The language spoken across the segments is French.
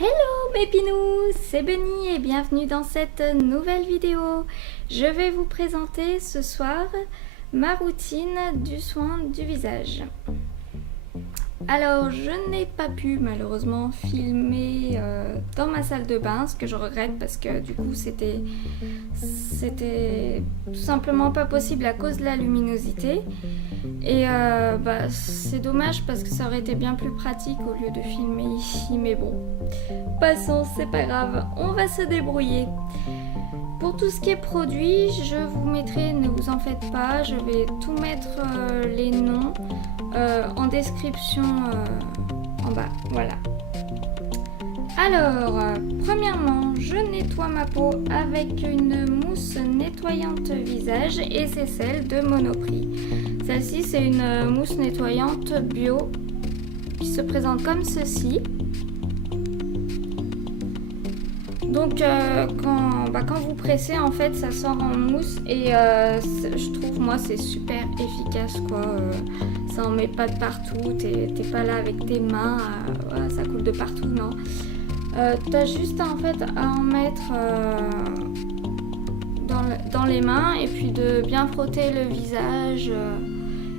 Hello mes pinous, c'est Bunny et bienvenue dans cette nouvelle vidéo. Je vais vous présenter ce soir ma routine du soin du visage. Alors je n'ai pas pu malheureusement filmer dans ma salle de bain, ce que je regrette parce que du coup c'était tout simplement pas possible à cause de la luminosité. Et c'est dommage parce que ça aurait été bien plus pratique au lieu de filmer ici, mais bon, passons, c'est pas grave, on va se débrouiller. Pour tout ce qui est produit, je vous mettrai, ne vous en faites pas, je vais tout mettre les noms en description en bas, voilà. Alors, premièrement, je nettoie ma peau avec une mousse nettoyante visage et c'est celle de Monoprix. Celle-ci, c'est une mousse nettoyante bio qui se présente comme ceci. Donc, quand vous pressez, en fait, ça sort en mousse et je trouve, moi, c'est super efficace, quoi. Ça en met pas de partout, t'es pas là avec tes mains, voilà, ça coule de partout, non. T'as juste en fait à en mettre dans les mains et puis de bien frotter le visage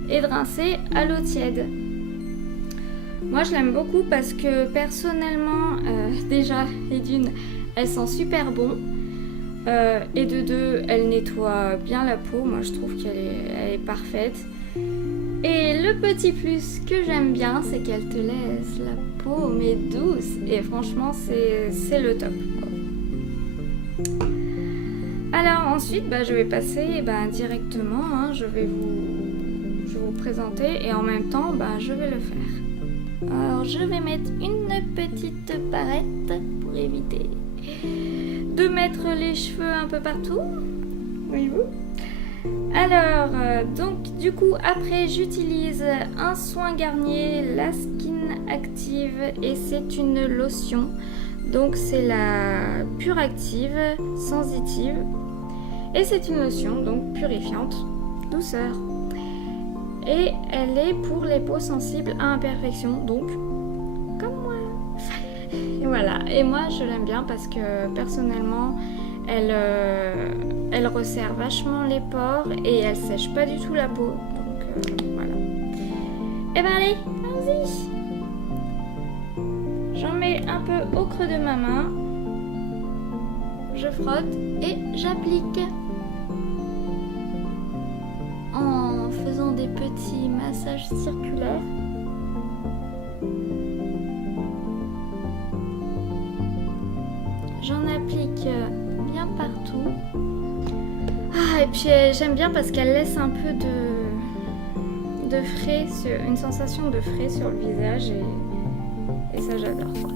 et de rincer à l'eau tiède. Moi je l'aime beaucoup parce que personnellement déjà et d'une elle sent super bon et de deux elle nettoie bien la peau. Moi je trouve qu'elle est parfaite. Et le petit plus que j'aime bien, c'est qu'elle te laisse la peau mais douce. Et franchement, c'est le top, quoi. Alors ensuite, je vais passer directement. Je vais vous présenter et en même temps, je vais le faire. Alors je vais mettre une petite barrette pour éviter de mettre les cheveux un peu partout. Voyez-vous ? Alors, donc du coup, après j'utilise un soin Garnier, la Skin Active et c'est une lotion. Donc c'est la Pure Active sensitive et c'est une lotion donc purifiante, douceur. Et elle est pour les peaux sensibles à imperfection, donc comme moi. Et voilà, et moi je l'aime bien parce que personnellement elle resserre vachement les pores et elle sèche pas du tout la peau. Donc voilà. Et allez, allons-y. J'en mets un peu au creux de ma main. Je frotte et j'applique. En faisant des petits massages circulaires. J'en applique bien partout. Et puis j'aime bien parce qu'elle laisse un peu de frais, une sensation de frais sur le visage et ça j'adore, quoi.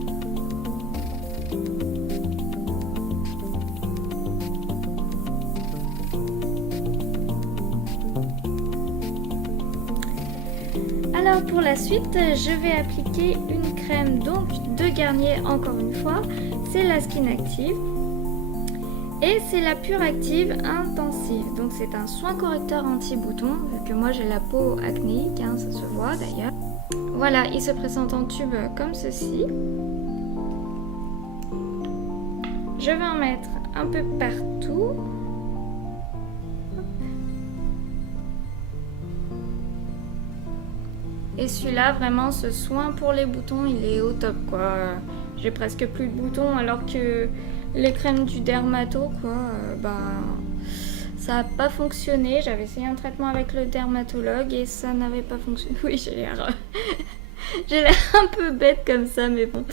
Alors pour la suite, je vais appliquer une crème donc de Garnier encore une fois. C'est la Skin Active et c'est la Pure Active Intensive. Donc c'est un soin correcteur anti-bouton, vu que moi j'ai la peau acnéique, ça se voit d'ailleurs. Voilà, il se présente en tube comme ceci. Je vais en mettre un peu partout. Et celui-là, vraiment, ce soin pour les boutons, il est au top, quoi. J'ai presque plus de boutons alors que les crèmes du dermato, quoi, ça n'a pas fonctionné. J'avais essayé un traitement avec le dermatologue et ça n'avait pas fonctionné. Oui, j'ai l'air un peu bête comme ça, mais bon.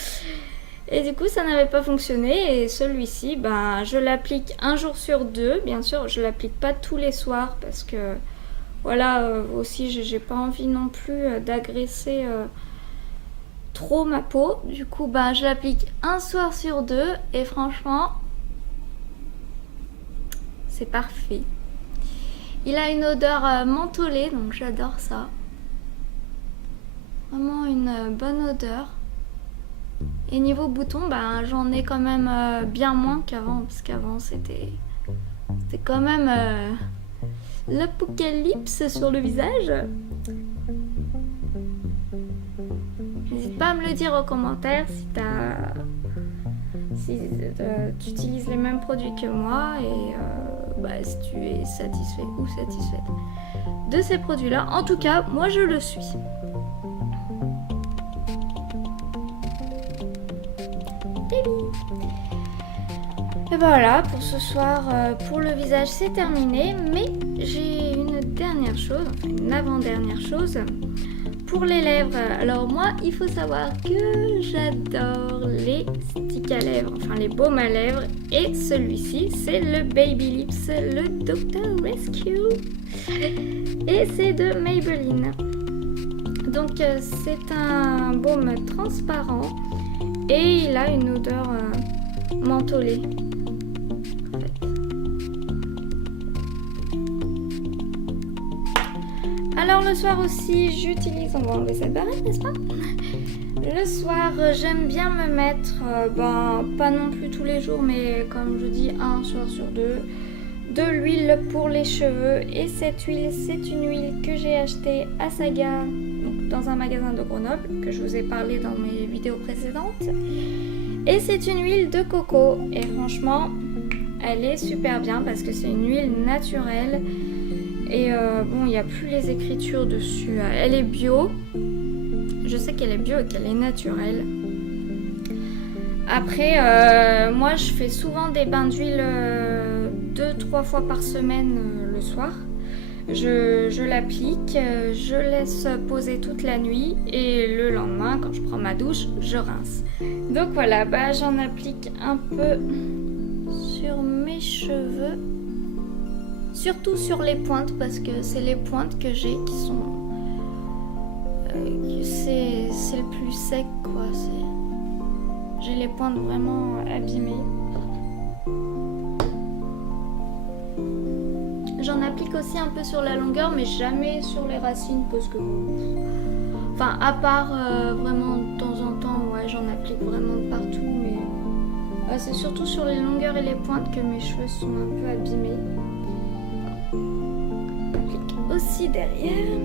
Et du coup, ça n'avait pas fonctionné et celui-ci, je l'applique un jour sur deux. Bien sûr, je l'applique pas tous les soirs parce que, voilà, aussi, j'ai pas envie non plus d'agresser trop ma peau. Du coup, je l'applique un soir sur deux et franchement, c'est parfait. Il a une odeur mentholée, donc j'adore ça. Vraiment une bonne odeur. Et niveau bouton, j'en ai quand même bien moins qu'avant, parce qu'avant c'était quand même l'apocalypse sur le visage. N'hésite pas à me le dire en commentaire si t'as si tu utilises les mêmes produits que moi et si tu es satisfait ou satisfaite de ces produits-là. En tout cas, moi je le suis. Et voilà, pour ce soir, pour le visage, c'est terminé. Mais j'ai une dernière chose, enfin une avant-dernière chose. Pour les lèvres, alors moi, il faut savoir que j'adore les sticks à lèvres, enfin les baumes à lèvres. Et celui-ci, c'est le Baby Lips, le Dr. Rescue. Et c'est de Maybelline. Donc c'est un baume transparent et il a une odeur mentholée. En fait. Alors le soir aussi, j'utilise, on va enlever cette barrette, n'est-ce pas? Le soir, j'aime bien me mettre, pas non plus tous les jours, mais comme je dis, un soir sur deux, de l'huile pour les cheveux. Et cette huile, c'est une huile que j'ai achetée à Saga, donc dans un magasin de Grenoble, que je vous ai parlé dans mes vidéos précédentes. Et c'est une huile de coco. Et franchement, elle est super bien parce que c'est une huile naturelle. Et il n'y a plus les écritures dessus. Elle est bio. Je sais qu'elle est bio et qu'elle est naturelle. Après, moi je fais souvent des bains d'huile 2-3 fois par semaine le soir. Je l'applique, je laisse poser toute la nuit et le lendemain, quand je prends ma douche, je rince. Donc voilà, j'en applique un peu sur mes cheveux. Surtout sur les pointes parce que c'est les pointes que j'ai qui sont... c'est le plus sec quoi. J'ai les pointes vraiment abîmées. J'en applique aussi un peu sur la longueur mais jamais sur les racines parce que enfin à part vraiment de temps en temps ouais j'en applique vraiment de partout mais c'est surtout sur les longueurs et les pointes que mes cheveux sont un peu abîmés. J'applique aussi derrière.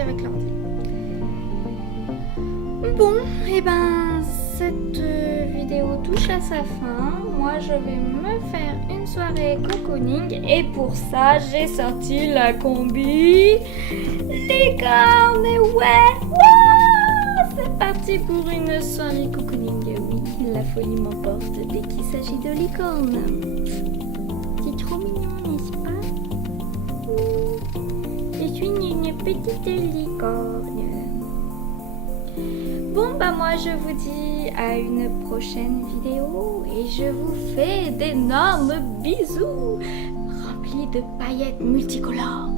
Avec l'ordi. Bon, et cette vidéo touche à sa fin. Moi, je vais me faire une soirée cocooning et pour ça, j'ai sorti la combi licorne. Et ouais, c'est parti pour une soirée cocooning. Oui, la folie m'emporte dès qu'il s'agit de licorne. C'est trop mignon, n'est-ce pas? Je suis une petite licorne. Bon moi je vous dis à une prochaine vidéo et je vous fais d'énormes bisous remplis de paillettes multicolores.